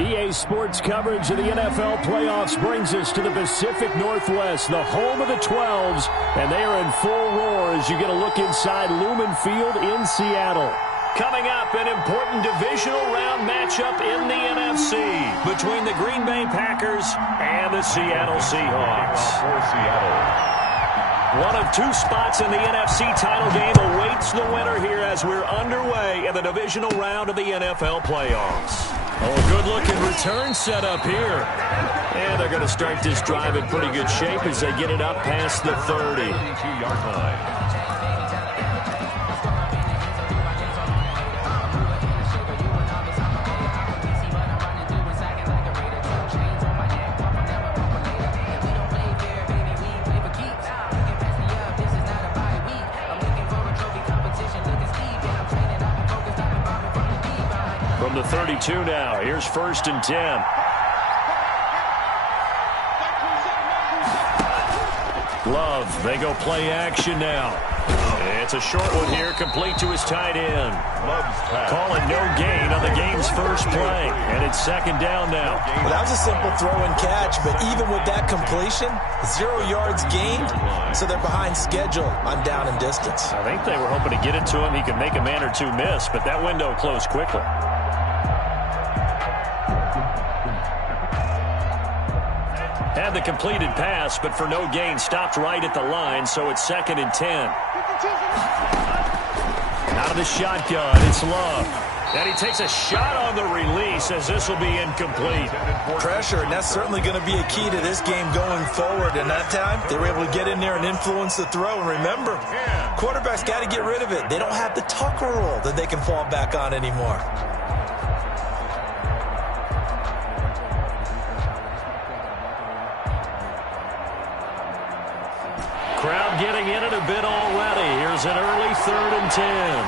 EA Sports coverage of the NFL playoffs brings us to the Pacific Northwest, the home of the 12s, and they are in full roar as you get a look inside Lumen Field in Seattle. Coming up, an important divisional round matchup in the NFC between the Green Bay Packers and the Seattle Seahawks. For Seattle. One of two spots in the NFC title game awaits the winner here as we're underway in the divisional round of the NFL playoffs. Oh, a good-looking return set up here. And they're going to start this drive in pretty good shape as they get it up past the 30-yard line. From the 32 now, here's 1st and 10. Love, they go play action now. It's a short one here, complete to his tight end. Calling no gain on the game's first play, and it's 2nd down now. Well, that was a simple throw and catch, but even with that completion, 0 yards gained, so they're behind schedule on down and distance. I think they were hoping to get it to him. He could make a man or two miss, but that window closed quickly. Had the completed pass, but for no gain, stopped right at the line, so it's 2nd and 10. Out of the shotgun, it's Love. And he takes a shot on the release as this will be incomplete. Pressure, and that's certainly going to be a key to this game going forward. And that time, they were able to get in there and influence the throw. And remember, quarterbacks got to get rid of it. They don't have the Tucker rule that they can fall back on anymore. Crowd getting in it a bit already. Here's an early 3rd and 10.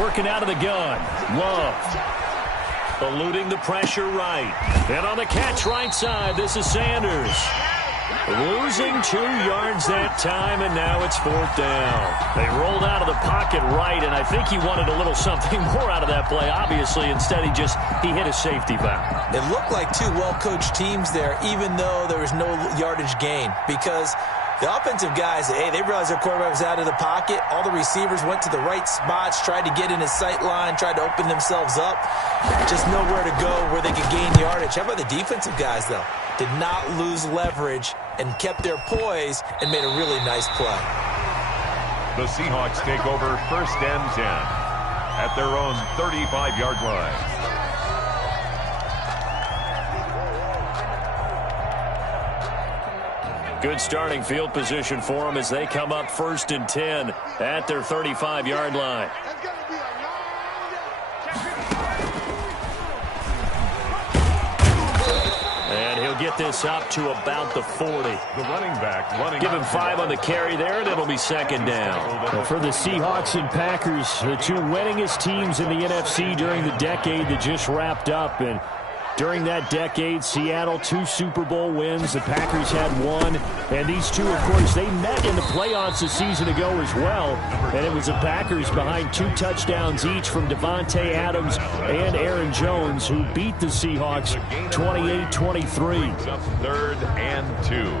Working out of the gun. Love. Eluding the pressure right. And on the catch right side, this is Sanders. Losing 2 yards that time, and now it's 4th down. They rolled out of the pocket right, and I think he wanted a little something more out of that play, obviously. Instead, he hit a safety valve. It looked like two well-coached teams there, even though there was no yardage gain, because the offensive guys, hey, they realized their quarterback was out of the pocket. All the receivers went to the right spots, tried to get in his sight line, tried to open themselves up. Just nowhere to go where they could gain yardage. How about the defensive guys, though? Did not lose leverage and kept their poise and made a really nice play. The Seahawks take over 1st and 10 at their own 35-yard line. Good starting field position for them as they come up 1st and 10 at their 35-yard line. And he'll get this up to about the 40. The running back running. Give him 5 on the carry there, and it'll be 2nd down. Well, for the Seahawks and Packers, the two winningest teams in the NFC during the decade that just wrapped up. And during that decade, Seattle 2 Super Bowl wins. The Packers had 1. And these two, of course, they met in the playoffs a season ago as well. And it was the Packers behind 2 touchdowns each from Devontae Adams and Aaron Jones, who beat the Seahawks 28-23. 3rd and 2.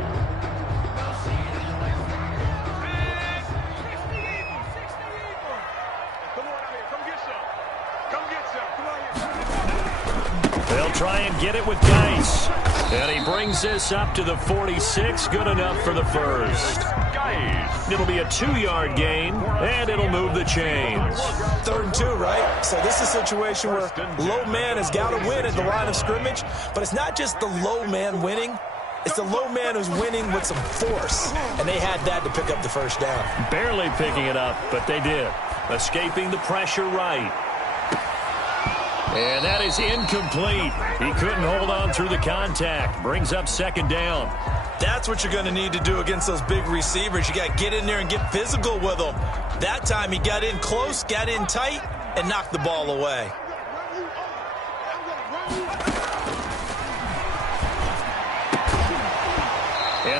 They'll try and get it with Geis. And he brings this up to the 46. Good enough for the 1st. Geis. It'll be a 2-yard gain, and it'll move the chains. 3rd and 2, right? So this is a situation where low man has got to win at the line of scrimmage. But it's not just the low man winning. It's the low man who's winning with some force. And they had that to pick up the 1st down. Barely picking it up, but they did. Escaping the pressure right. And that is incomplete. He couldn't hold on through the contact. Brings up 2nd down. That's what you're going to need to do against those big receivers. You got to get in there and get physical with them. That time he got in close, got in tight, and knocked the ball away.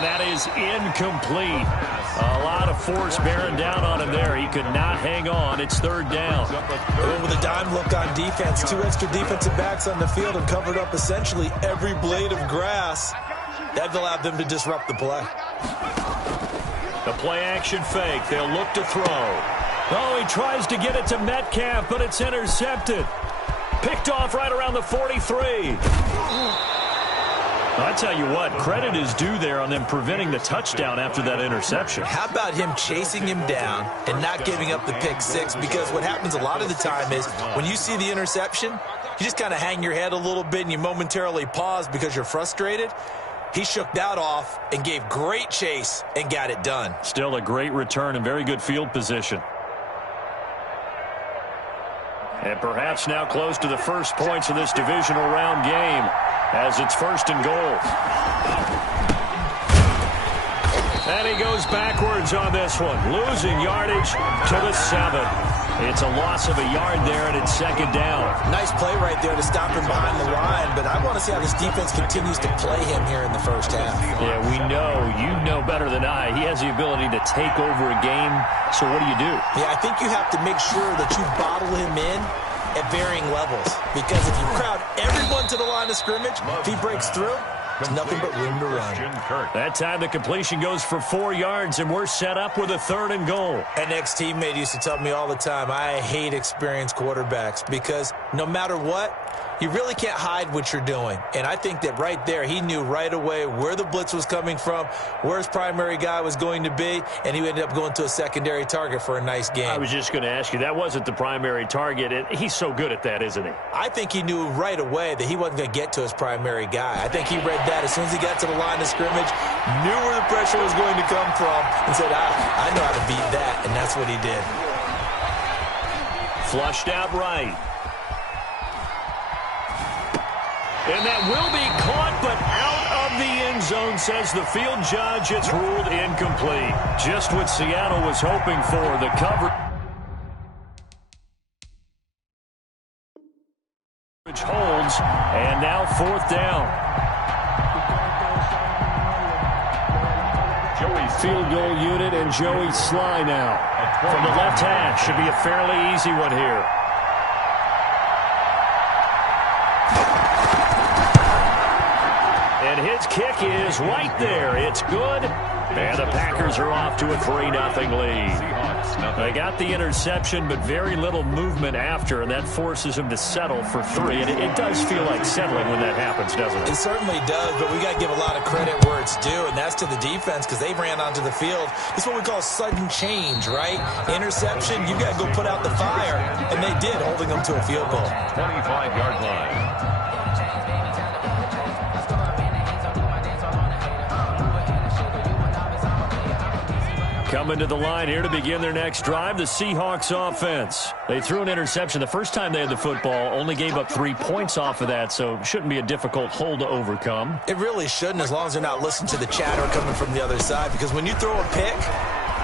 And that is incomplete. A lot of force bearing down on him there. He could not hang on. It's third down. With a dime look on defense, 2 extra defensive backs on the field and covered up essentially every blade of grass. That allowed them to disrupt the play. The play-action fake. They'll look to throw. Oh, he tries to get it to Metcalf, but it's intercepted. Picked off right around the 43. I tell you what, credit is due there on them preventing the touchdown after that interception. How about him chasing him down and not giving up the pick six? Because what happens a lot of the time is when you see the interception, you just kind of hang your head a little bit and you momentarily pause because you're frustrated. He shook that off and gave great chase and got it done. Still a great return and very good field position. And perhaps now close to the first points of this divisional round game as it's 1st and goal. And he goes backwards on this one, losing yardage to the 7. It's a loss of a yard there, and it's 2nd down. Nice play right there to stop him behind the line, but I want to see how this defense continues to play him here in the first half. Yeah, we know. You know better than I. He has the ability to take over a game, so what do you do? Yeah, I think you have to make sure that you bottle him in at varying levels, because if you crowd everyone to the line of scrimmage, if he breaks through, there's nothing but room to run. That time the completion goes for 4 yards, and we're set up with a 3rd and goal. An ex-teammate used to tell me all the time, I hate experienced quarterbacks because no matter what, you really can't hide what you're doing. And I think that right there, he knew right away where the blitz was coming from, where his primary guy was going to be, and he ended up going to a secondary target for a nice game. I was just going to ask you, that wasn't the primary target, and he's so good at that, isn't he? I think he knew right away that he wasn't going to get to his primary guy. I think he read that as soon as he got to the line of scrimmage, knew where the pressure was going to come from, and said, I know how to beat that, and that's what he did. Flushed out right. And that will be caught, but out of the end zone, says the field judge. It's ruled incomplete. Just what Seattle was hoping for, the cover. Which holds, and now 4th down. Joey's field goal unit and Joey Sly now. From the left hash, should be a fairly easy one here. And his kick is right there. It's good. And the Packers are off to a 3-0 lead. They got the interception, but very little movement after, and that forces him to settle for 3. And it does feel like settling when that happens, doesn't it? It certainly does, but we got to give a lot of credit where it's due, and that's to the defense because they ran onto the field. This is what we call sudden change, right? Interception, you got to go put out the fire, and they did, holding them to a field goal. 25-yard line. Coming to the line here to begin their next drive, the Seahawks offense. They threw an interception the first time they had the football, only gave up 3 points off of that, so it shouldn't be a difficult hole to overcome. It really shouldn't, as long as they're not listening to the chatter coming from the other side, because when you throw a pick,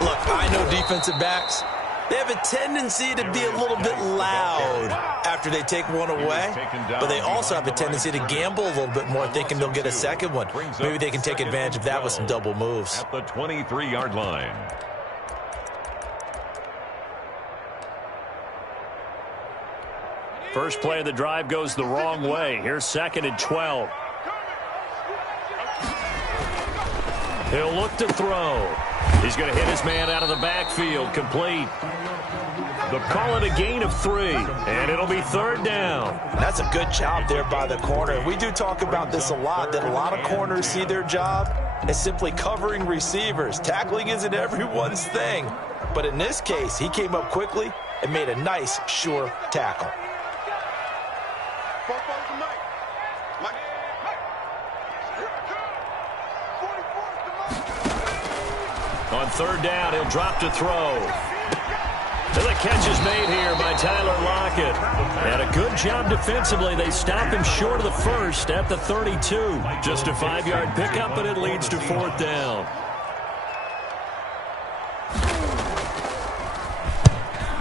look, I know defensive backs, they have a tendency to be a little bit loud after they take one away, but they also have a tendency to gamble a little bit more, thinking they'll get a second one. Maybe they can take advantage of that with some double moves. At the 23-yard line. First play of the drive goes the wrong way. Here's 2nd and 12. He'll look to throw. He's going to hit his man out of the backfield. Complete. They'll call it a gain of 3, and it'll be 3rd down. That's a good job there by the corner. We do talk about this a lot, that a lot of corners see their job as simply covering receivers. Tackling isn't everyone's thing. But in this case, he came up quickly and made a nice, sure tackle. On 3rd down, he'll drop to throw. And the catch is made here by Tyler Lockett. And a good job defensively. They stop him short of the first at the 32. Just a 5-yard pickup, but it leads to 4th down.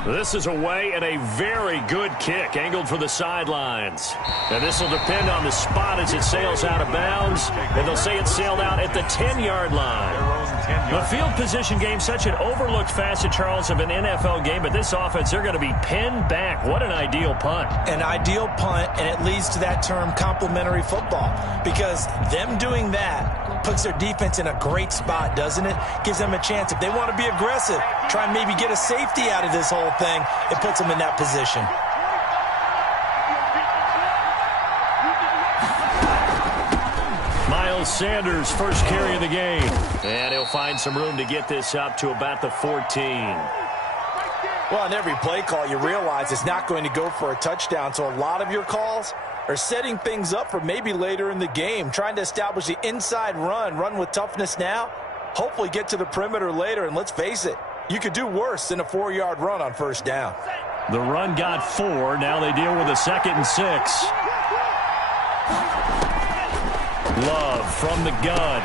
This is away and a very good kick, angled for the sidelines. And this will depend on the spot as it sails out of bounds. And they'll say it sailed out at the 10-yard line. The field position game, such an overlooked facet, Charles, of an NFL game. But this offense, they're going to be pinned back. What an ideal punt. An ideal punt, and it leads to that term complementary football. Because them doing that puts their defense in a great spot, doesn't it? Gives them a chance. If they want to be aggressive, try and maybe get a safety out of this whole thing, it puts them in that position. Miles Sanders, first carry of the game. And he'll find some room to get this up to about the 14. Well, on every play call, you realize it's not going to go for a touchdown, so a lot of your calls are setting things up for maybe later in the game, trying to establish the inside run with toughness now, hopefully get to the perimeter later, and let's face it, you could do worse than a 4-yard run on first down. The run got 4. Now they deal with a 2nd and 6. Love from the gun.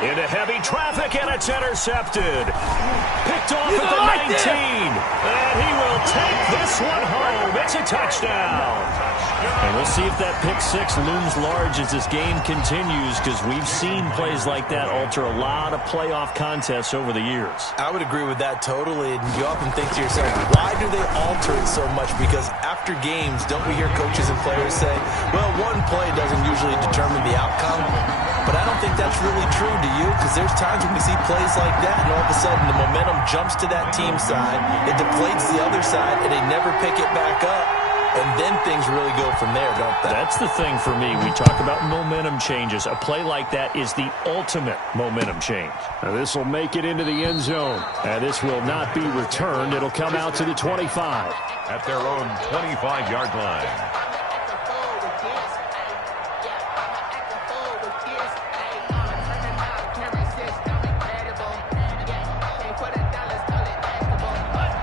Into heavy traffic, and it's intercepted. Picked off at the 19. And he will take this one home. It's a touchdown. And we'll see if that pick 6 looms large as this game continues, because we've seen plays like that alter a lot of playoff contests over the years. I would agree with that totally. And you often think to yourself, why do they alter it so much? Because after games, don't we hear coaches and players say, well, one play doesn't usually determine the outcome? But I don't think that's really true, do you? Because there's times when we see plays like that, and all of a sudden the momentum jumps to that team side, it deflates the other side, and they never pick it back up. And then things really go from there, don't they? That's the thing for me. We talk about momentum changes. A play like that is the ultimate momentum change. Now this will make it into the end zone. And this will not be returned. It'll come out to the 25. At their own 25-yard line.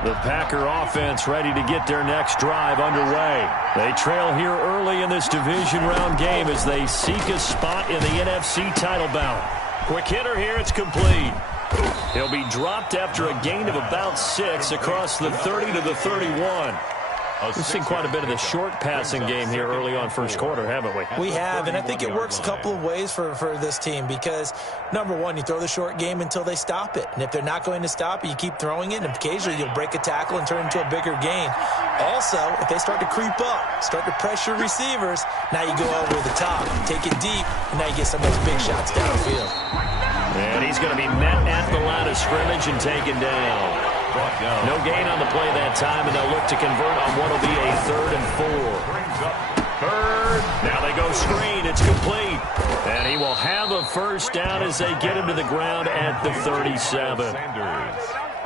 The Packer offense ready to get their next drive underway. They trail here early in this division round game as they seek a spot in the NFC title bout. Quick hitter here, it's complete. He'll be dropped after a gain of about 6 across the 30 to the 31. We've seen quite a bit of the short passing game here early on first quarter, haven't we? We have, and I think it works a couple of ways for this team because, number one, you throw the short game until they stop it. And if they're not going to stop it, you keep throwing it, and occasionally you'll break a tackle and turn it into a bigger gain. Also, if they start to creep up, start to pressure receivers, now you go over the top, take it deep, and now you get some of those big shots downfield. And he's going to be met at the line of scrimmage and taken down. No gain on the play that time, and they'll look to convert on what will be a 3rd and 4. Third. Now they go screen. It's complete. And he will have a first down as they get him to the ground at the 37.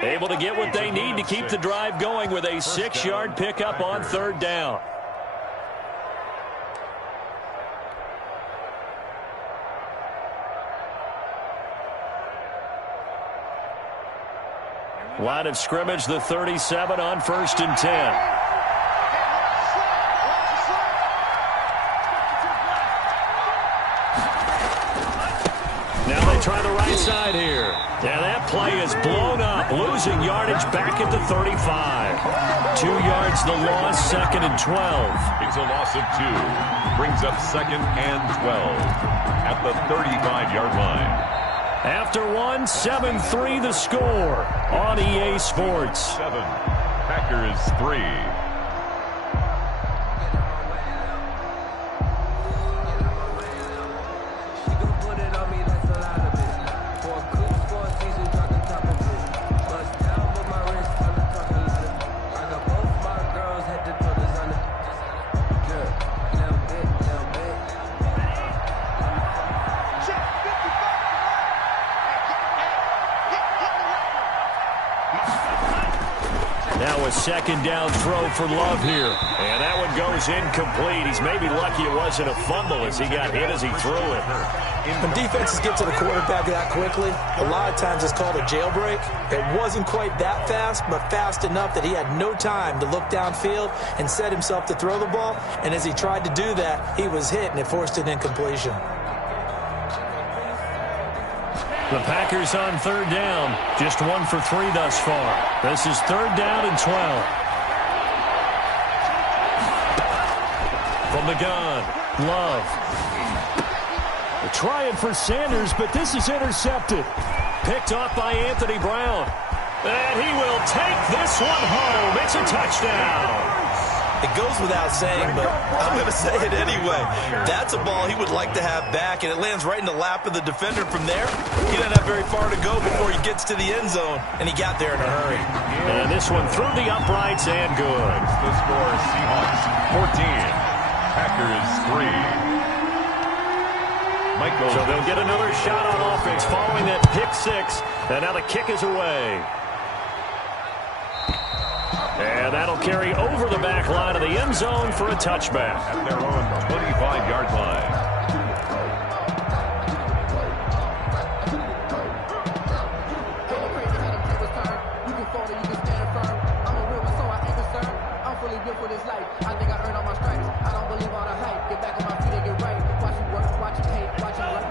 Able to get what they need to keep the drive going with a 6-yard pickup on 3rd down. Line of scrimmage, the 37 on 1st and 10. Now they try the right side here. And that play is blown up, losing yardage back at the 35. 2 yards the loss, 2nd and 12. It's a loss of 2. Brings up 2nd and 12 at the 35-yard line. After 1, 7-3 the score on EA Sports. 7, Packers 3. Now a 2nd down throw for Love here. And that one goes incomplete. He's maybe lucky it wasn't a fumble as he got hit as he threw it. When defenses get to the quarterback that quickly, a lot of times it's called a jailbreak. It wasn't quite that fast, but fast enough that he had no time to look downfield and set himself to throw the ball. And as he tried to do that, he was hit, and it forced an incompletion. The Packers on 3rd down. Just 1 for 3 thus far. This is 3rd down and 12. From the gun, Love. They're trying for Sanders, but this is intercepted. Picked off by Anthony Brown. And he will take this one home. It's a touchdown. It goes without saying, but I'm going to say it anyway. That's a ball he would like to have back, and it lands right in the lap of the defender from there. He doesn't have very far to go before he gets to the end zone, and he got there in a hurry. And this one through the uprights and good. The score, Seahawks 14, Packers 3. So they'll get another shot on offense following that pick six, and now the kick is away. And that'll carry over the back line of the end zone for a touchback. At their own 25-yard line.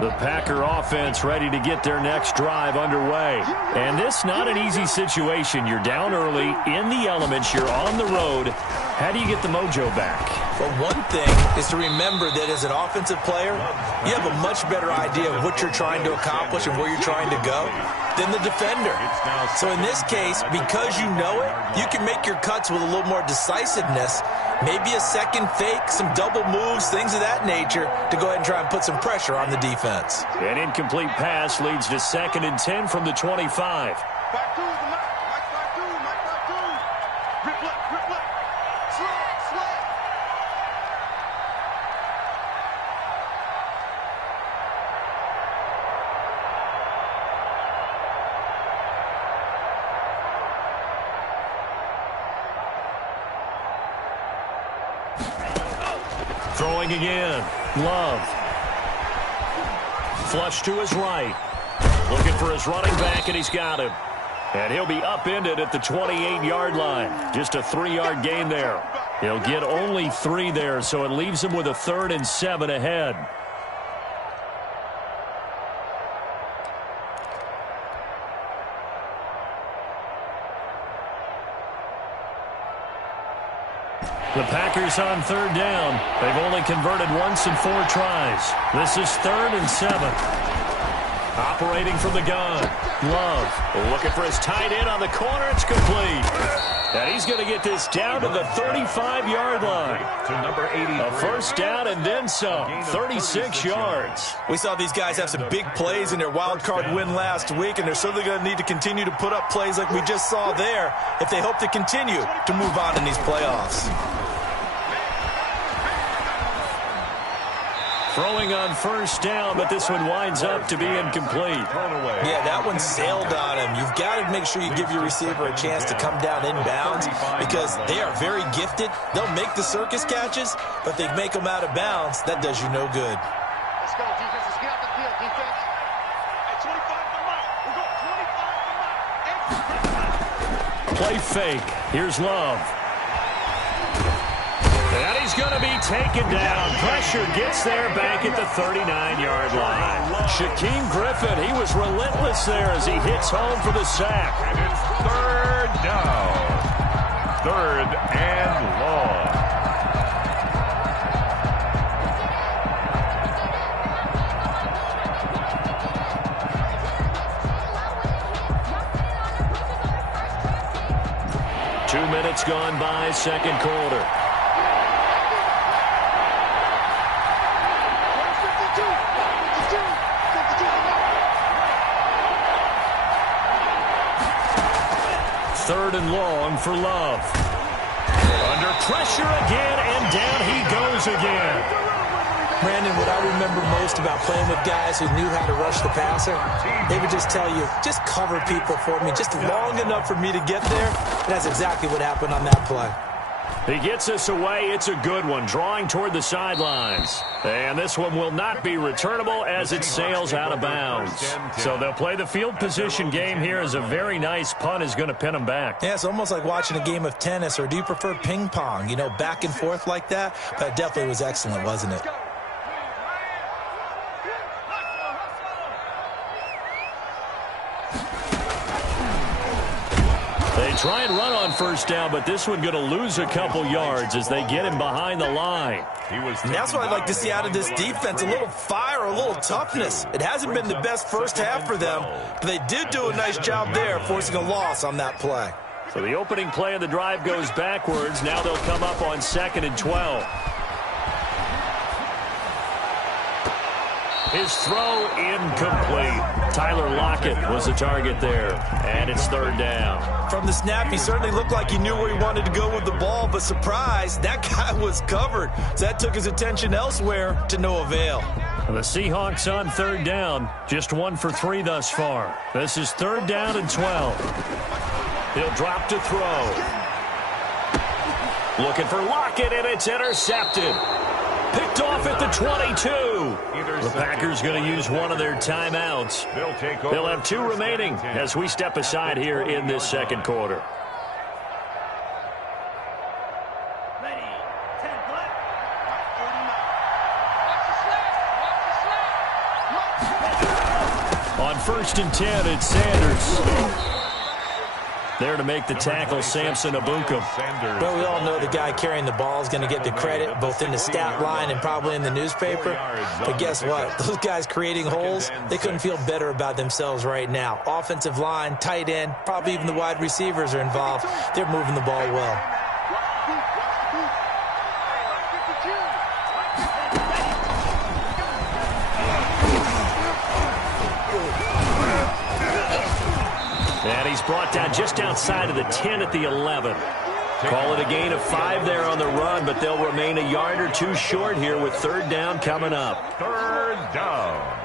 The Packer offense ready to get their next drive underway. And this not an easy situation. You're down early, in the elements, you're on the road. How do you get the mojo back? Well, one thing is to remember that as an offensive player, you have a much better idea of what you're trying to accomplish and where you're trying to go than the defender. So in this case, because you know it, you can make your cuts with a little more decisiveness. Maybe a second fake, some double moves, things of that nature to go ahead and try and put some pressure on the defense. An incomplete pass leads to 2nd and 10 from the 25. Throwing again. Love. Flush to his right. Looking for his running back, and he's got him. And he'll be upended at the 28-yard line. Just a 3-yard gain there. He'll get only 3 there, so it leaves him with a 3rd and 7 ahead. The Packers on 3rd down. They've only converted once in 4 tries. This is 3rd and 7. Operating from the gun. Love looking for his tight end on the corner. It's complete. And he's going to get this down to the 35-yard line. To number 80. A first down and then some. 36 yards. We saw these guys have some big plays in their wild card win last week, and they're certainly going to need to continue to put up plays like we just saw there if they hope to continue to move on in these playoffs. Throwing on first down, but this one winds up to be incomplete. Yeah, that one sailed on him. You've got to make sure you give your receiver a chance to come down inbounds because they are very gifted. They'll make the circus catches, but they make them out of bounds. That does you no good. Let's go, defense. Let's get out the field, defense. At 25 for Mike. We'll go 25 for Mike. Play fake. Here's Love. And he's going to be taken down. Pressure gets there back at the 39-yard line. Shaquem Griffin, he was relentless there as he hits home for the sack. And it's 3rd down. 3rd and long. Two minutes gone by, second quarter. Third and long for Love. Under pressure again, and down he goes again. Brandon, what I remember most about playing with guys who knew how to rush the passer, they would just tell you, just cover people for me, just long enough for me to get there. And that's exactly what happened on that play. He gets us away. It's a good one, drawing toward the sidelines. And this one will not be returnable as it sails out of bounds. So they'll play the field position game here as a very nice punt is going to pin them back. Yeah, it's almost like watching a game of tennis, or do you prefer ping pong, you know, back and forth like that? But it definitely was excellent, wasn't it? They try and run on first down, but this one going to lose a couple yards as they get him behind the line. And that's what I'd like to see out of this defense, a little fire, a little toughness. It hasn't been the best first half for them, but they did do a nice job there, forcing a loss on that play. So the opening play of the drive goes backwards. Now they'll come up on 2nd and 12. His throw incomplete. Tyler Lockett was the target there, and it's 3rd down. From the snap, he certainly looked like he knew where he wanted to go with the ball, but surprise, that guy was covered. So that took his attention elsewhere to no avail. The Seahawks on 3rd down, just 1 for 3 thus far. This is 3rd down and 12. He'll drop to throw. Looking for Lockett, and it's intercepted. Picked off at the 22. The Packers going to use one of their timeouts. They'll have 2 remaining as we step aside here in this 2nd quarter. On 1st and 10, it's Sanders. There to make the tackle, Samson Abukum. Well, we all know the guy carrying the ball is going to get the credit, both in the stat line and probably in the newspaper. But guess what? Those guys creating holes, they couldn't feel better about themselves right now. Offensive line, tight end, probably even the wide receivers are involved. They're moving the ball well. And he's brought down just outside of the 10 at the 11. Call it a gain of 5 there on the run, but they'll remain a yard or 2 short here with 3rd down coming up. 3rd down.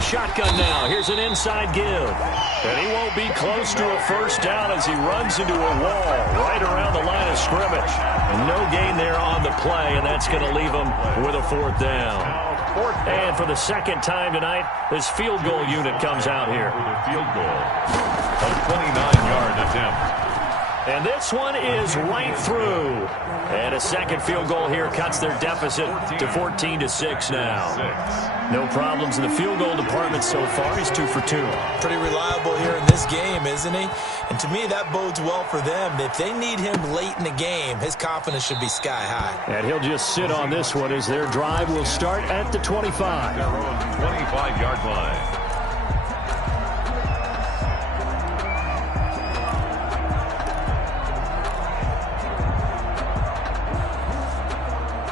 Shotgun now. Here's an inside give. And he won't be close to a 1st down as he runs into a wall right around the line of scrimmage. And no gain there on the play, and that's going to leave him with a 4th down. And for the 2nd time tonight, this field goal unit comes out here. Field goal. A 29-yard attempt. And this one is right through. And a 2nd field goal here cuts their deficit to 14-6 now. No problems in the field goal department so far. He's 2 for 2. Pretty reliable here in this game, isn't he? And to me, that bodes well for them. If they need him late in the game, his confidence should be sky high. And he'll just sit on this one as their drive will start at the 25. Their own 25-yard line.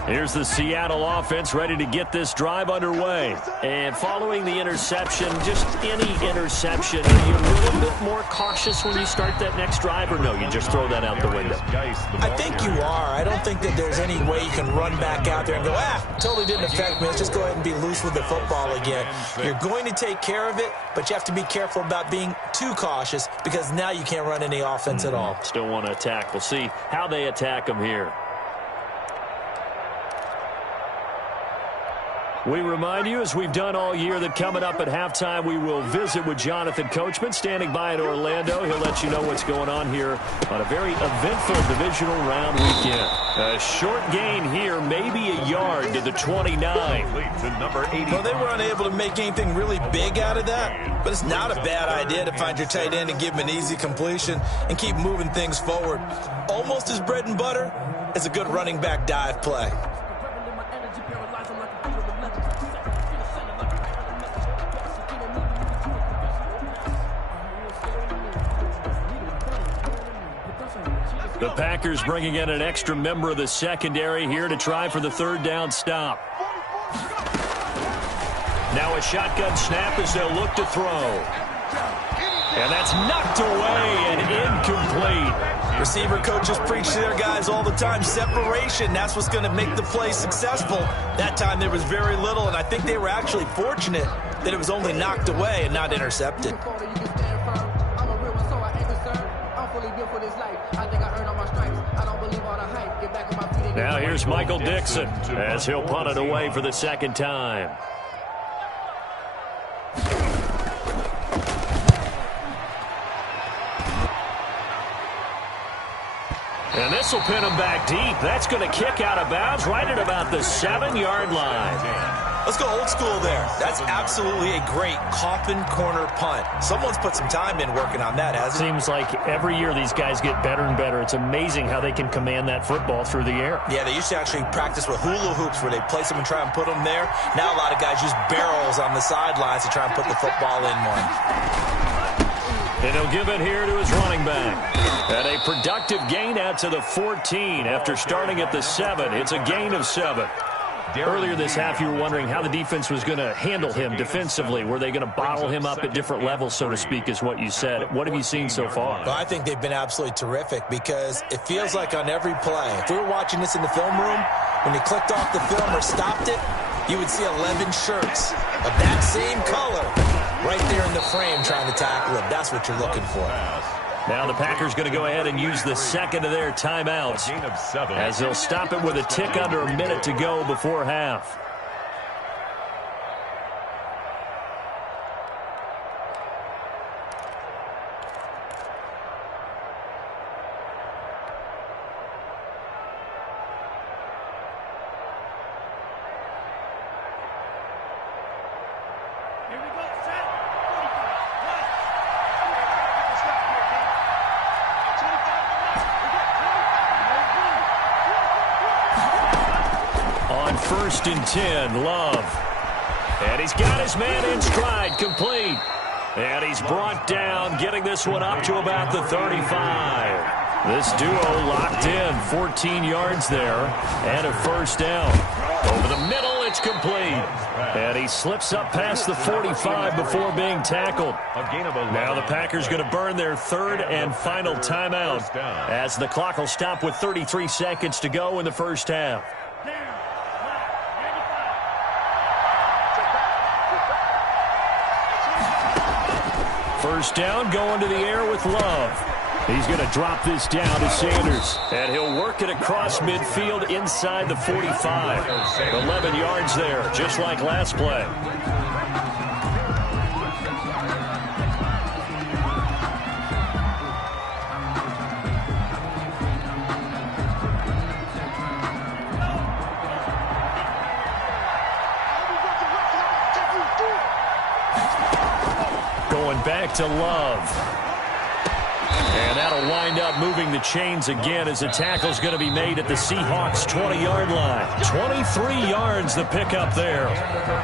Here's the Seattle offense ready to get this drive underway. And following the interception, just any interception, are you a little bit more cautious when you start that next drive, or no, you just throw that out the window? I think you are. I don't think that there's any way you can run back out there and go, totally didn't affect me. Let's just go ahead and be loose with the football again. You're going to take care of it, but you have to be careful about being too cautious because now you can't run any offense at all. Still want to attack. We'll see how they attack them here. We remind you, as we've done all year, that coming up at halftime, we will visit with Jonathan Coachman, standing by in Orlando. He'll let you know what's going on here on a very eventful divisional round weekend. A short gain here, maybe a yard to the 29. Well, they were unable to make anything really big out of that, but it's not a bad idea to find your tight end and give him an easy completion and keep moving things forward. Almost as bread and butter as a good running back dive play. The Packers bringing in an extra member of the secondary here to try for the 3rd down stop. Now a shotgun snap as they'll look to throw. And that's knocked away and incomplete. Receiver coaches preach to their guys all the time. Separation, that's what's going to make the play successful. That time there was very little, and I think they were actually fortunate that it was only knocked away and not intercepted. Now here's Michael Dixon as he'll punt it away for the 2nd time. And this will pin him back deep. That's going to kick out of bounds right at about the 7-yard line. Let's go old school there. That's absolutely a great coffin corner punt. Someone's put some time in working on that, hasn't it? Seems like every year these guys get better and better. It's amazing how they can command that football through the air. Yeah, they used to actually practice with hula hoops where they place them and try and put them there. Now a lot of guys use barrels on the sidelines to try and put the football in one. And he'll give it here to his running back. And a productive gain out to the 14 after starting at the 7. It's a gain of 7. Earlier this half, you were wondering how the defense was going to handle him defensively. Were they going to bottle him up at different levels, so to speak, is what you said. What have you seen so far? Well, I think they've been absolutely terrific because it feels like on every play, if we were watching this in the film room, when you clicked off the film or stopped it, you would see 11 shirts of that same color right there in the frame trying to tackle him. That's what you're looking for. Now the Packers going to go ahead and use the second of their timeouts as they'll stop it with a tick under a minute to go before half. First and 10, Love. And he's got his man in stride, complete. And he's brought down, getting this one up to about the 35. This duo locked in, 14 yards there, and a first down. Over the middle, it's complete. And he slips up past the 45 before being tackled. Now the Packers going to burn their third and final timeout as the clock will stop with 33 seconds to go in the first half. First down, going to the air with Love. He's going to drop this down to Sanders. And he'll work it across midfield inside the 45. 11 yards there, just like last play. Back to Love. And that'll wind up moving the chains again as the tackle's going to be made at the Seahawks' 20-yard line. 23 yards the pickup there.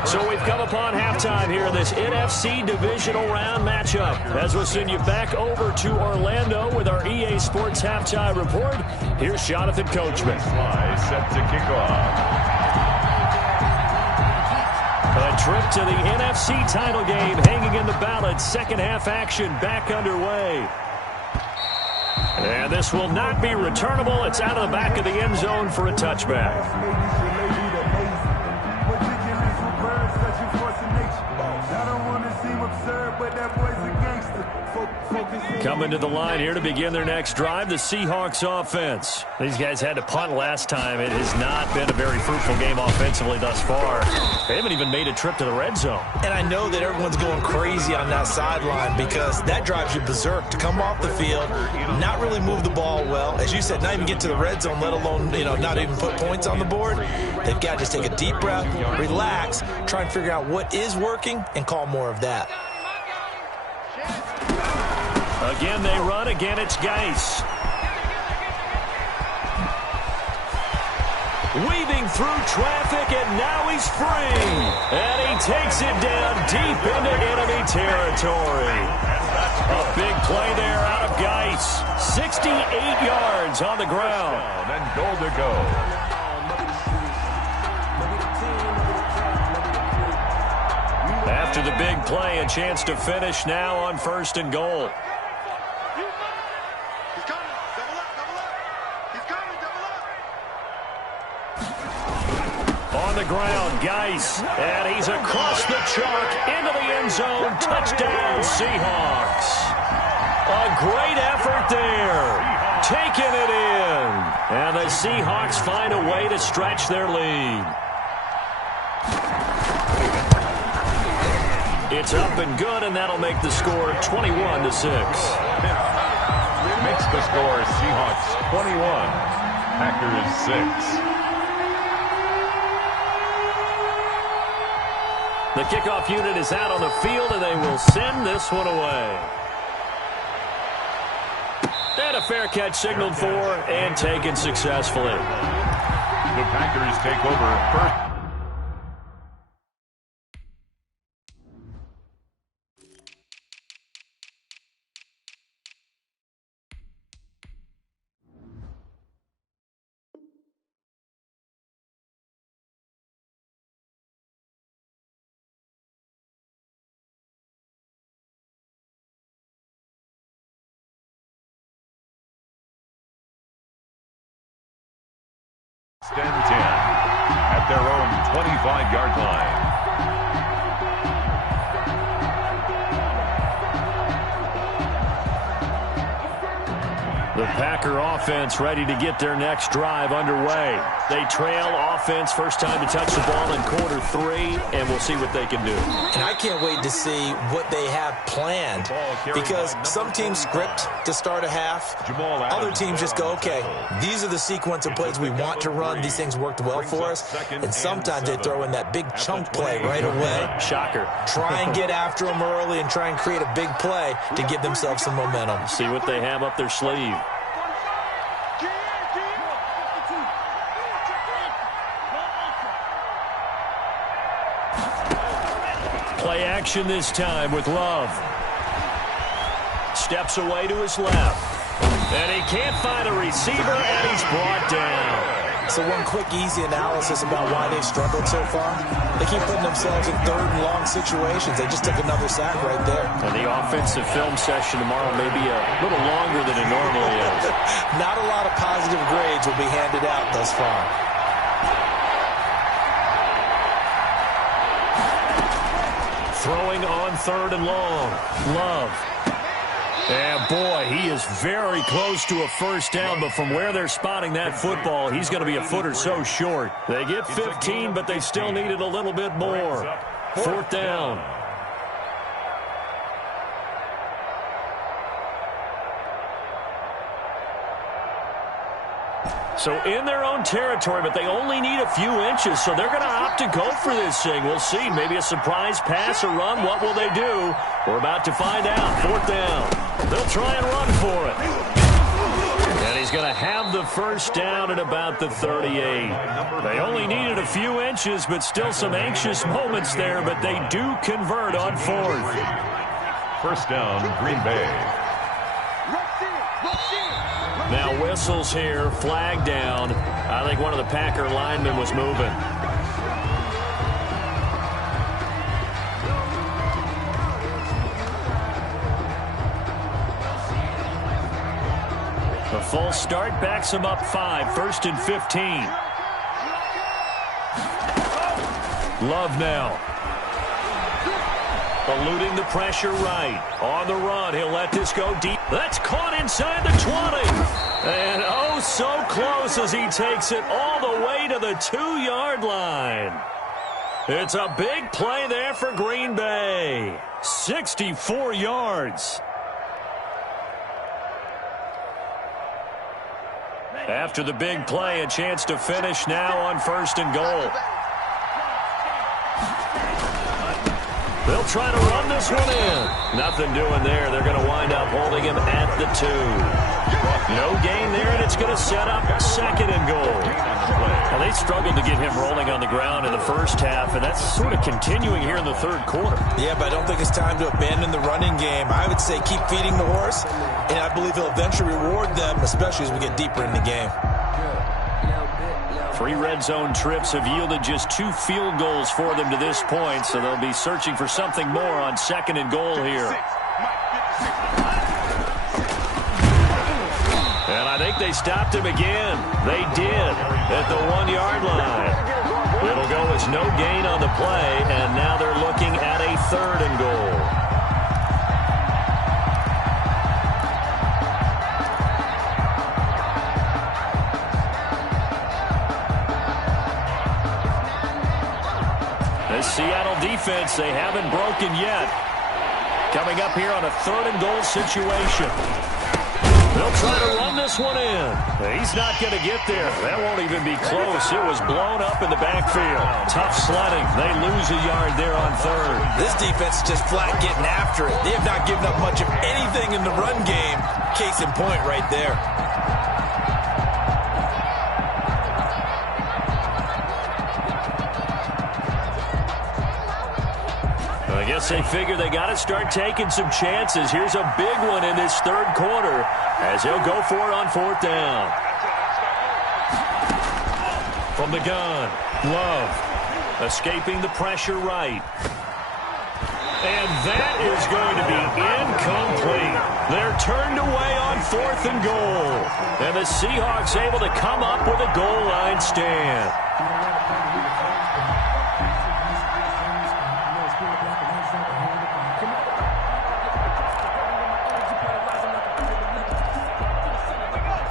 So we've come upon halftime here in this NFC Divisional Round matchup. As we'll send you back over to Orlando with our EA Sports Halftime Report, here's Jonathan Coachman. Set to kick off. A trip to the NFC title game hanging in the balance. Second half action back underway. And this will not be returnable. It's out of the back of the end zone for a touchback. Coming to the line here to begin their next drive, the Seahawks offense. These guys had to punt last time. It has not been a very fruitful game offensively thus far. They haven't even made a trip to the red zone. And I know that everyone's going crazy on that sideline because that drives you berserk to come off the field, not really move the ball well. As you said, not even get to the red zone, let alone, not even put points on the board. They've got to just take a deep breath, relax, try and figure out what is working and call more of that. Again, they run. Again, it's Geis. Weaving through traffic, and now he's free. And he takes it down deep into enemy territory. A big play there out of Geis. 68 yards on the ground. And goal to go. After the big play, a chance to finish now on first and goal. On the ground, Geis, and he's across the chalk into the end zone. Touchdown, Seahawks. A great effort there, taking it in. And the Seahawks find a way to stretch their lead. It's up and good, and that'll make the score 21-6. Makes the score Seahawks 21, Packers 6. The kickoff unit is out on the field, and they will send this one away. And a fair catch signaled for and taken successfully. The Packers take over first. And 10 at their own 25-yard line. The Packer offense ready to get their next drive underway. They trail offense, first time to touch the ball in quarter 3, and we'll see what they can do. And I can't wait to see what they have planned, because some teams script to start a half. Other teams just go, okay, these are the sequence of plays we want to run. These things worked well for us. And sometimes they throw in that big chunk play right away. Shocker. Try and get after them early and try and create a big play to give themselves some momentum. See what they have up their sleeve. Play action this time with Love. Steps away to his left. And he can't find a receiver, and he's brought down. So one quick, easy analysis about why they've struggled so far. They keep putting themselves in third and long situations. They just took another sack right there. And the offensive film session tomorrow may be a little longer than it normally is. Not a lot of positive grades will be handed out thus far. Throwing on third and long. Love. And boy, he is very close to a first down, but from where they're spotting that football, he's going to be a foot or so short. They get 15, but they still needed a little bit more. Fourth down. So in their own territory, but they only need a few inches, so they're going to opt to go for this thing. We'll see. Maybe a surprise pass or run. What will they do? We're about to find out. Fourth down. They'll try and run for it. And he's going to have the first down at about the 38. They only needed a few inches, but still some anxious moments there, but they do convert on fourth. First down, Green Bay. Now whistles here, flag down. I think one of the Packer linemen was moving. A false start backs him up 5, first and 15. Love now. Eluding the pressure right. On the run, he'll let this go deep. That's caught inside the 20. And oh, so close as he takes it all the way to the 2-yard line. It's a big play there for Green Bay. 64 yards. After the big play, a chance to finish now on first and goal. They'll try to run this one in. Nothing doing there. They're going to wind up holding him at the 2. No gain there, and it's going to set up second and goal. Now, they struggled to get him rolling on the ground in the first half, and that's sort of continuing here in the third quarter. Yeah, but I don't think it's time to abandon the running game. I would say keep feeding the horse, and I believe he'll eventually reward them, especially as we get deeper in the game. 3 red zone trips have yielded just 2 field goals for them to this point, so they'll be searching for something more on second and goal here. And I think they stopped him again. They did at the 1-yard line. It'll go as no gain on the play, and now they're looking at a third and goal. Seattle defense, they haven't broken yet. Coming up here on a third and goal situation. They'll try to run this one in. He's not going to get there. That won't even be close. It was blown up in the backfield. Tough sledding. They lose a yard there on third. This defense is just flat getting after it. They have not given up much of anything in the run game. Case in point right there. I guess they figure they got to start taking some chances. Here's a big one in this third quarter as he'll go for it on fourth down. From the gun, Love escaping the pressure right. And that is going to be incomplete. They're turned away on fourth and goal. And the Seahawks able to come up with a goal line stand.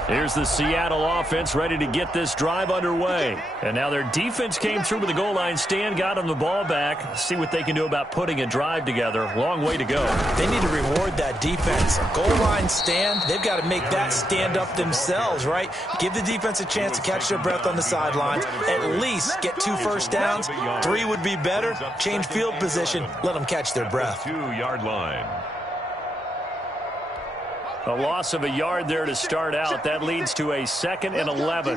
Here's the Seattle offense ready to get this drive underway. And now their defense came through with the goal line stand, got them the ball back. See what they can do about putting a drive together. Long way to go. They need to reward that defense. A goal line stand, they've got to make that stand up themselves, right? Give the defense a chance to catch their breath on the sidelines. At least get 2 first downs. 3 would be better. Change field position. Let them catch their breath. 2-yard line. A loss of a yard there to start out. That leads to a 2nd and 11.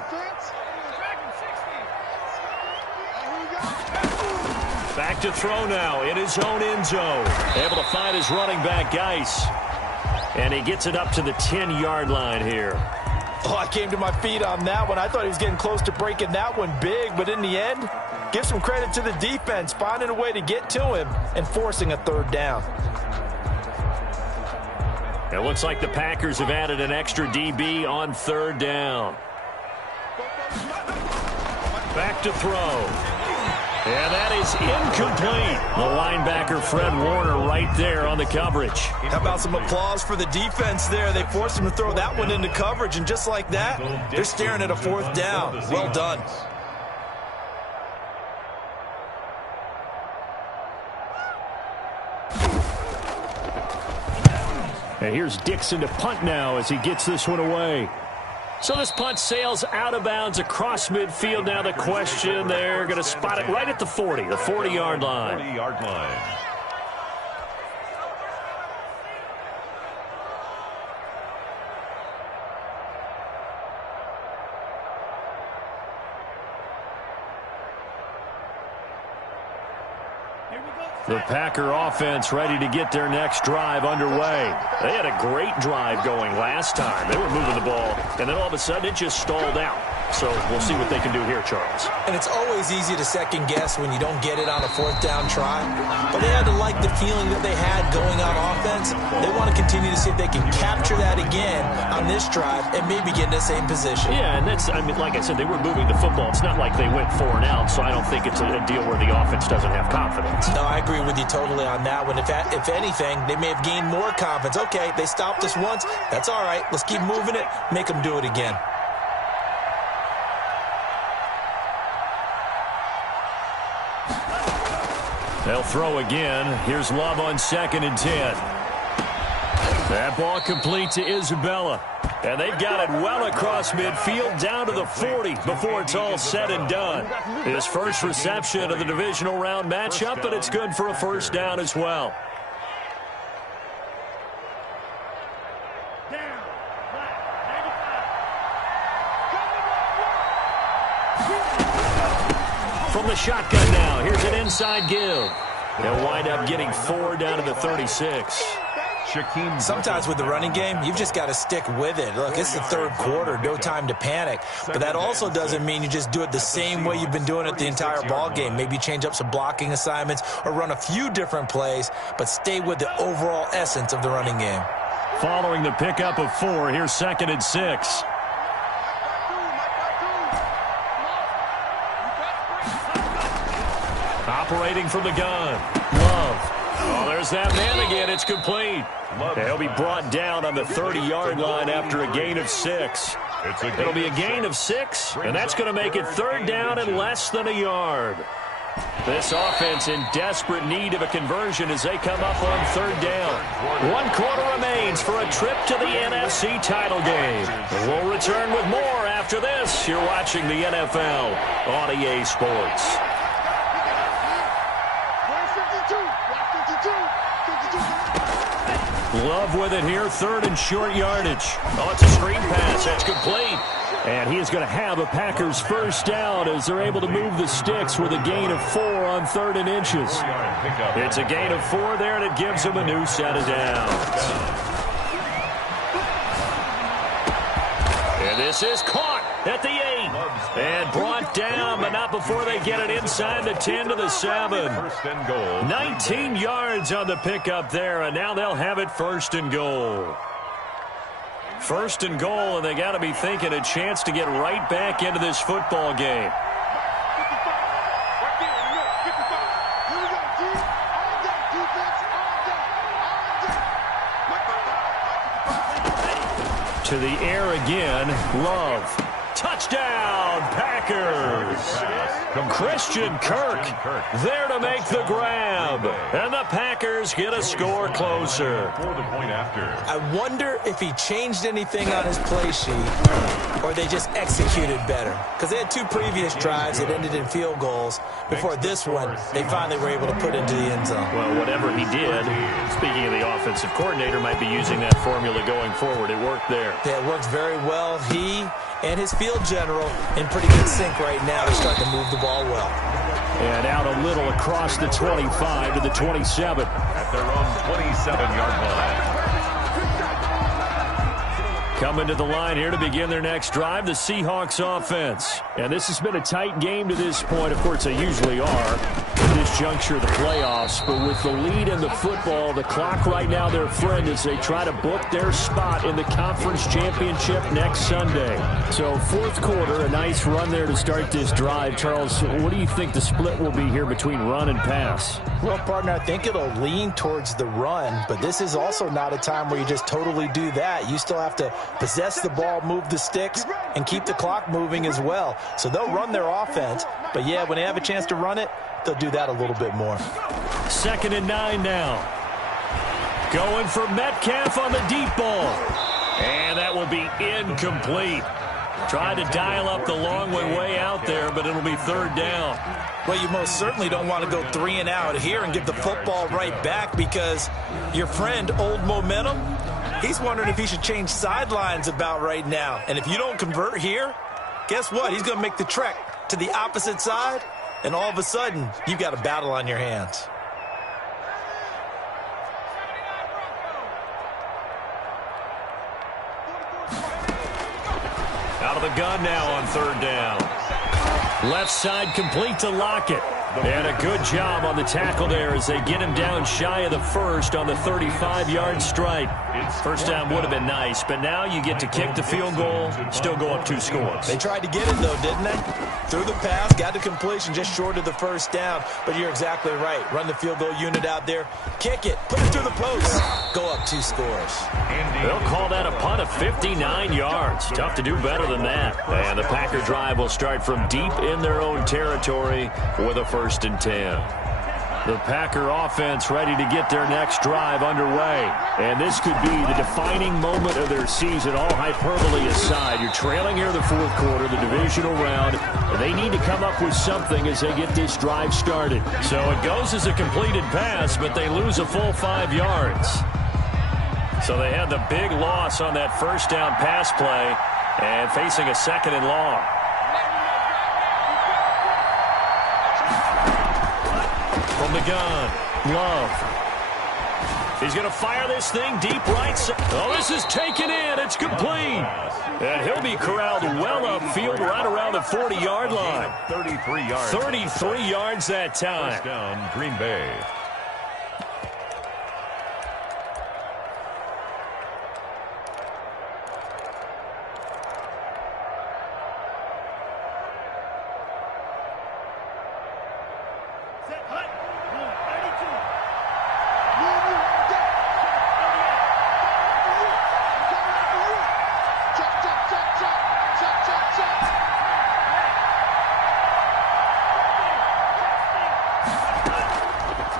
Back to throw now in his own end zone. Able to find his running back, Geis. And he gets it up to the 10-yard line here. Oh, I came to my feet on that one. I thought he was getting close to breaking that one big, but in the end, give some credit to the defense, finding a way to get to him and forcing a third down. It looks like the Packers have added an extra DB on third down. Back to throw. And that is incomplete. The linebacker, Fred Warner, right there on the coverage. How about some applause for the defense there? They forced him to throw that one into coverage, and just like that, they're staring at a fourth down. Well done. And here's Dixon to punt now as he gets this one away. So this punt sails out of bounds across midfield. Now the question, they're going to spot it right at the 40, the 40-yard line. 40-yard line. The Packer offense ready to get their next drive underway. They had a great drive going last time. They were moving the ball, and then all of a sudden it just stalled out. So we'll see what they can do here, Charles. And it's always easy to second guess when you don't get it on a fourth down try. But they had to like the feeling that they had going on offense. They want to continue to see if they can capture that again on this drive and maybe get in the same position. Yeah, and that's, I mean, like I said, they were moving the football. It's not like they went 4 and out, so I don't think it's a deal where the offense doesn't have confidence. No, I agree with you totally on that one. If anything, they may have gained more confidence. Okay, they stopped us once. That's all right. Let's keep moving it. Make them do it again. They'll throw again. Here's Love on 2nd and 10. That ball complete to Isabella. And they've got it well across midfield down to the 40 before it's all said and done. His first reception of the divisional round matchup, but it's good for a first down as well. From the shotgun now, here's an inside give. They'll wind up getting 4 down to the 36. Sometimes with the running game, you've just got to stick with it. Look, it's the third quarter, no time to panic. But that also doesn't mean you just do it the same way you've been doing it the entire ball game. Maybe change up some blocking assignments or run a few different plays, but stay with the overall essence of the running game. Following the pickup of 4, here's 2nd and 6. Operating from the gun. Love. Oh, there's that man again. It's complete. He'll be brought down on the 30-yard line after a gain of 6. It'll be a gain of 6, and that's going to make it 3rd down and less than a yard. This offense in desperate need of a conversion as they come up on third down. 1 quarter remains for a trip to the NFC title game. We'll return with more after this. You're watching the NFL on EA Sports. Love with it here, third and short yardage. Oh, it's a screen pass. That's complete. And he is going to have a Packers first down as they're able to move the sticks with a gain of 4 on 3rd and inches. It's a gain of 4 there, and it gives them a new set of downs. And this is caught at the 8 and brought down, but not before they get it inside the 10 to the 7. 19 yards on the pickup there, and now they'll have it 1st and goal. 1st and goal, and they got to be thinking a chance to get right back into this football game. To the air again, Love. Touchdown, Packers. Christian Kirk there to make the grab. And the Packers get a score closer. I wonder if he changed anything on his play sheet or they just executed better. Because they had 2 previous drives that ended in field goals. Before this one, they finally were able to put into the end zone. Well, whatever he did, speaking of the offensive coordinator, might be using that formula going forward. It worked there. Yeah, it works very well. He and his field general in pretty good sync right now. They're starting to move the ball well. And out a little across the 25 to the 27. At their own 27-yard line. Coming to the line here to begin their next drive, the Seahawks offense. And this has been a tight game to this point. Of course, they usually are at this juncture of the playoffs. But with the lead in the football, the clock right now their friend as they try to book their spot in the conference championship next Sunday. So 4th quarter, a nice run there to start this drive. Charles, what do you think the split will be here between run and pass? Well, partner, I think it'll lean towards the run. But this is also not a time where you just totally do that. You still have to possess the ball, move the sticks, and keep the clock moving as well. So they'll run their offense. But, yeah, when they have a chance to run it, they'll do that a little bit more. 2nd and 9 now. Going for Metcalf on the deep ball. And that will be incomplete. Tried to dial up the long way out there, but it'll be 3rd down. Well, you most certainly don't want to go 3 and out here and give the football right back because your friend, Old Momentum, he's wondering if he should change sidelines about right now. And if you don't convert here, guess what? He's going to make the trek to the opposite side, and all of a sudden, you've got a battle on your hands. Out of the gun now on 3rd down. Left side complete to Lockett. And a good job on the tackle there as they get him down shy of the 1st on the 35-yard strike. First down would have been nice, but now you get to kick the field goal, still go up 2 scores. They tried to get it, though, didn't they? Threw the pass, got the completion just short of the 1st down. But you're exactly right. Run the field goal unit out there, kick it, put it through the post, go up 2 scores. They'll call that a punt of 59 yards. Tough to do better than that. And the Packer drive will start from deep in their own territory with a 1st and 10. The Packer offense ready to get their next drive underway. And this could be the defining moment of their season, all hyperbole aside. You're trailing here in the 4th quarter, the divisional round. And they need to come up with something as they get this drive started. So it goes as a completed pass, but they lose a full 5 yards. So they had the big loss on that 1st down pass play and facing a 2nd and long. From the gun, Love. He's going to fire this thing deep right side. Oh, this is taken in. It's complete. And he'll be corralled well upfield right around the 40-yard line. 33 yards. 33 yards that time. First down, Green Bay.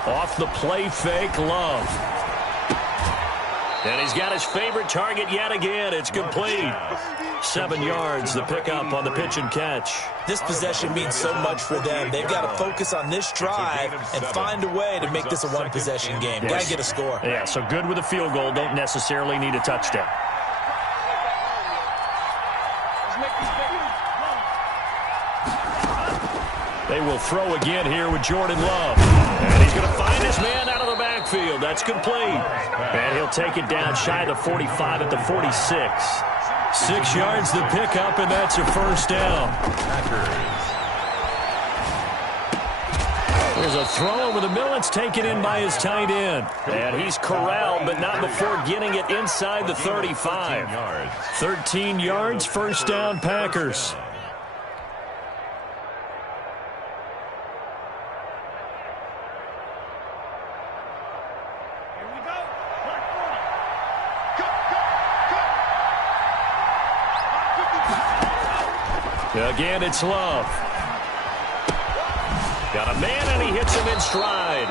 Off the play fake, Love. And he's got his favorite target yet again. It's complete. 7 yards, the pickup on the pitch and catch. This possession means so much for them. They've got to focus on this drive and find a way to make this a one-possession game. Got to get a score. Yeah, so good with a field goal. Don't necessarily need a touchdown. They will throw again here with Jordan Love. And he's going to find his man out of the backfield. That's complete. And he'll take it down shy of the 45 at the 46. 6 yards the pickup, and that's a first down. There's a throw over the middle. It's taken in by his tight end. And he's corralled, but not before getting it inside the 35. 13 yards, first down, Packers. Again, it's Love. Got a man, and he hits him in stride.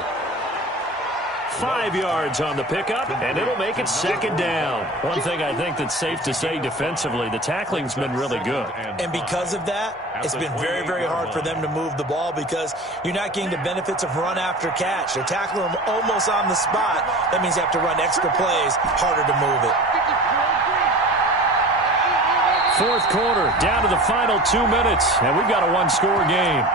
5 yards on the pickup, and it'll make it second down. One thing I think that's safe to say defensively, the tackling's been really good. And because of that, it's been very, very hard for them to move the ball because you're not getting the benefits of run after catch. They're tackling them almost on the spot. That means you have to run extra plays, harder to move it. Fourth quarter, down to the final 2 minutes, and we've got a one-score game.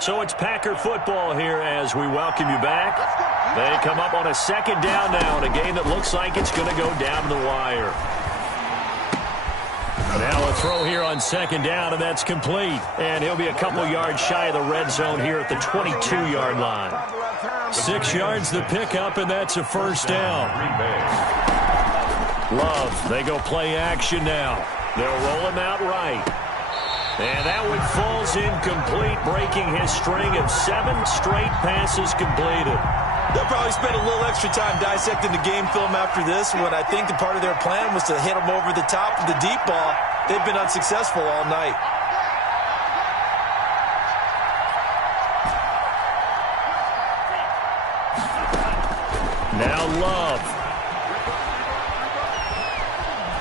So it's Packer football here as we welcome you back. They come up on a second down now in a game that looks like it's going to go down to the wire. Now a throw here on second down, and that's complete. And he'll be a couple yards shy of the red zone here at the 22-yard line. 6 yards the pickup, and that's a first down. Love, they go play action now. They'll roll him out right. And that one falls incomplete, breaking his string of 7 straight passes completed. They'll probably spend a little extra time dissecting the game film after this when I think the part of their plan was to hit him over the top of the deep ball. They've been unsuccessful all night. Now Love.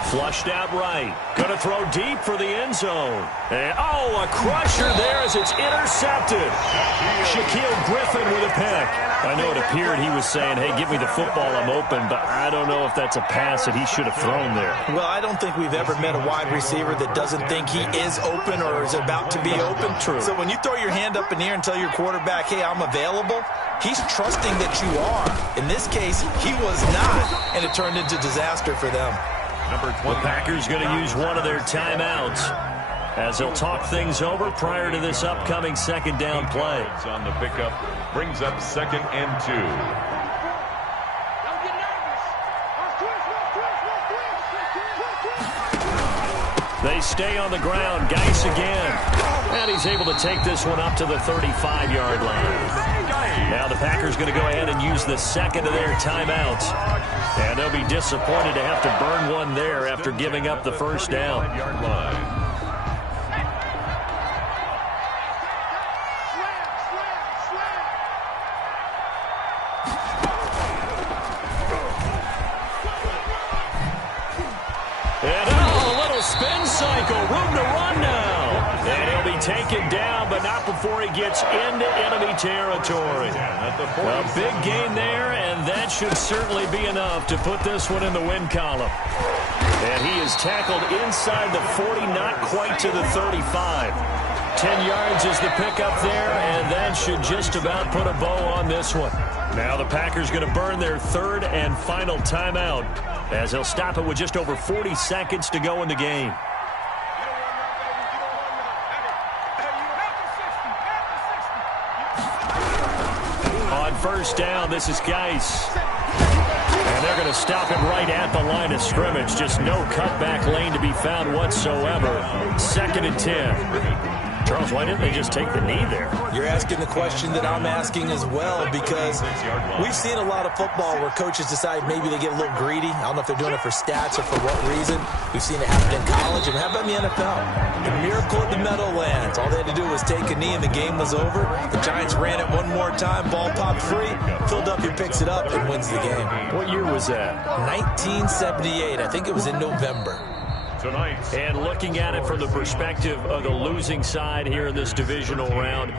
Flushed out right. Going to throw deep for the end zone. And, a crusher there as it's intercepted. Shaquille Griffin with a pick. I know it appeared he was saying, hey, give me the football, I'm open, but I don't know if that's a pass that he should have thrown there. Well, I don't think we've ever met a wide receiver that doesn't think he is open or is about to be open. True. So when you throw your hand up in the air and tell your quarterback, hey, I'm available, he's trusting that you are. In this case, he was not, and it turned into disaster for them. The Packers going to use one of their timeouts as they'll talk things over prior to this upcoming second down play. On the pickup brings up 2nd and 2. They stay on the ground. Geis again. And he's able to take this one up to the 35-yard line. Now the Packers going to go ahead and use the second of their timeouts. And they'll be disappointed to have to burn one there after giving up the first down. And a little spin cycle. Room to run now. And he'll be taken down, but not before he gets into enemy territory. A big gain there, and that should certainly be enough to put this one in the win column. And he is tackled inside the 40, not quite to the 35. 10 yards is the pickup there, and that should just about put a bow on this one. Now the Packers going to burn their third and final timeout as they'll stop it with just over 40 seconds to go in the game. On on first down. This is Geis. And they're going to stop him right at the line of scrimmage. Just no cutback lane to be found whatsoever. 2nd and 10. Charles, why didn't they just take the knee there? You're asking the question that I'm asking as well, because we've seen a lot of football where coaches decide maybe they get a little greedy. I don't know if they're doing it for stats or for what reason. We've seen it happen in college, and how about in the NFL? The miracle at the Meadowlands. All they had to do was take a knee, and the game was over. The Giants ran it one more time. Ball popped free. Philadelphia picks it up and wins the game. What year was that? 1978. I think it was in November. And looking at it from the perspective of the losing side here in this divisional round,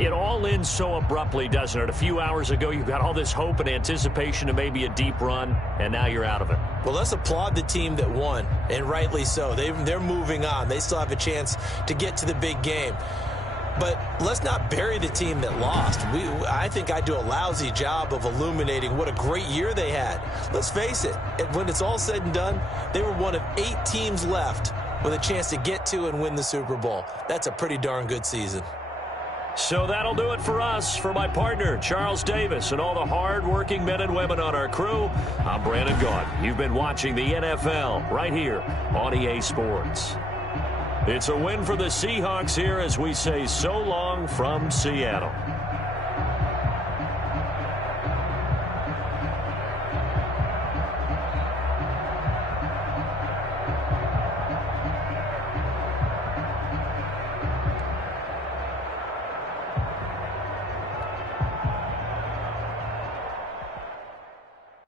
it all ends so abruptly, doesn't it? A few hours ago, you've got all this hope and anticipation of maybe a deep run, and now you're out of it. Well, let's applaud the team that won, and rightly so. They're moving on. They still have a chance to get to the big game. But let's not bury the team that lost. I think I do a lousy job of illuminating what a great year they had. Let's face it, when it's all said and done, they were one of 8 teams left with a chance to get to and win the Super Bowl. That's a pretty darn good season. So that'll do it for us. For my partner, Charles Davis, and all the hard-working men and women on our crew, I'm Brandon Gaudin. You've been watching the NFL right here on EA Sports. It's a win for the Seahawks here as we say so long from Seattle.